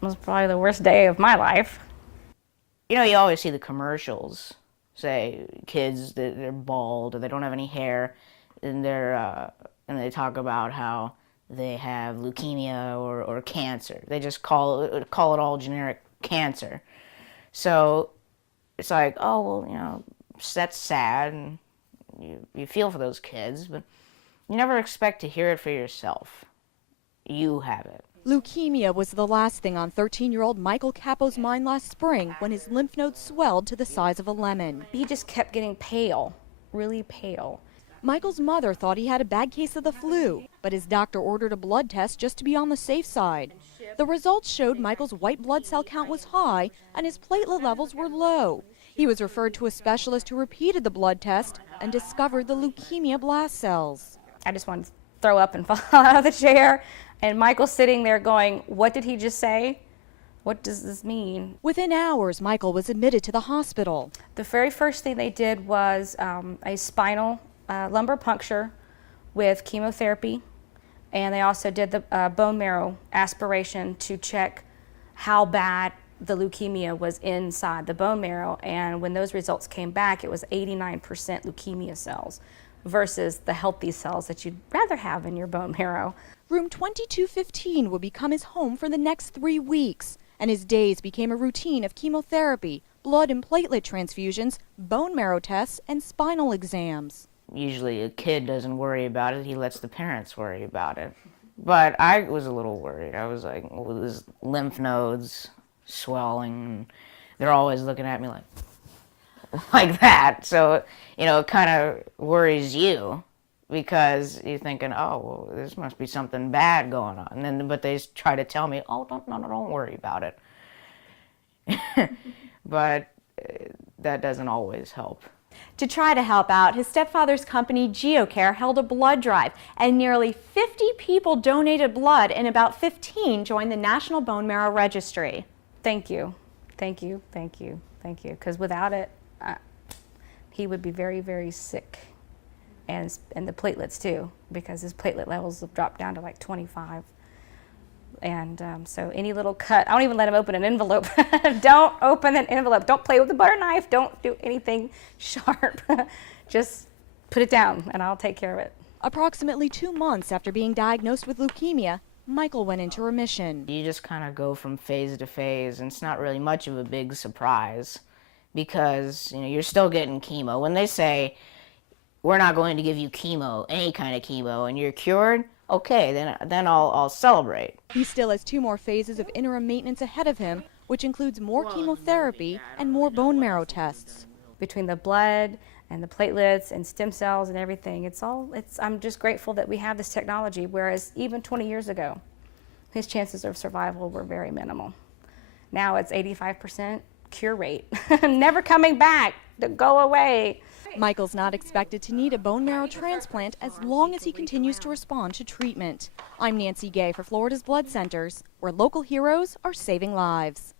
was probably the worst day of my life. You know, you always see the commercials say kids that they're bald or they don't have any hair, and they talk about how they have leukemia or cancer. They just call it all generic cancer. So it's like, oh well, you know, that's sad, and you feel for those kids, but you never expect to hear it for yourself. You have it. Leukemia was the last thing on 13-year-old Michael Capo's mind last spring when his lymph nodes swelled to the size of a lemon. He just kept getting pale, really pale. Michael's mother thought he had a bad case of the flu, but his doctor ordered a blood test just to be on the safe side. The results showed Michael's white blood cell count was high and his platelet levels were low. He was referred to a specialist who repeated the blood test and discovered the leukemia blast cells. I just wanted to throw up and fall out of the chair. And Michael's sitting there going, what did he just say? What does this mean? Within hours, Michael was admitted to the hospital. The very first thing they did was a spinal lumbar puncture with chemotherapy. And they also did the bone marrow aspiration to check how bad the leukemia was inside the bone marrow. And when those results came back, it was 89% leukemia cells versus the healthy cells that you'd rather have in your bone marrow. Room 2215 would become his home for the next 3 weeks, and his days became a routine of chemotherapy, blood and platelet transfusions, bone marrow tests, and spinal exams. Usually a kid doesn't worry about it, he lets the parents worry about it. But I was a little worried. I was like, well, there's lymph nodes swelling, and they're always looking at me like that. So, you know, it kind of worries you because you're thinking, oh, well, this must be something bad going on. And then, but they try to tell me, oh, don't worry about it. But that doesn't always help. To try to help out, his stepfather's company, GeoCare, held a blood drive, and nearly 50 people donated blood, and about 15 joined the National Bone Marrow Registry. Thank you, thank you, thank you, thank you. Because without it, he would be very, very sick. And the platelets too, because his platelet levels have dropped down to like 25. And so any little cut, I don't even let him open an envelope. Don't open an envelope. Don't play with the butter knife. Don't do anything sharp. Just put it down and I'll take care of it. Approximately 2 months after being diagnosed with leukemia, Michael went into remission. You just kind of go from phase to phase, and it's not really much of a big surprise because, you know, you're still getting chemo. When they say, we're not going to give you chemo, any kind of chemo, and you're cured, okay, then I'll celebrate. He still has 2 more phases of interim maintenance ahead of him, which includes more chemotherapy and more bone marrow tests. Between the blood and the platelets and stem cells and everything, I'm just grateful that we have this technology, whereas even 20 years ago, his chances of survival were very minimal. Now it's 85% cure rate, never coming back, to go away. Michael's not expected to need a bone marrow transplant as long as he continues to respond to treatment. I'm Nancy Gay for Florida's Blood Centers, where local heroes are saving lives.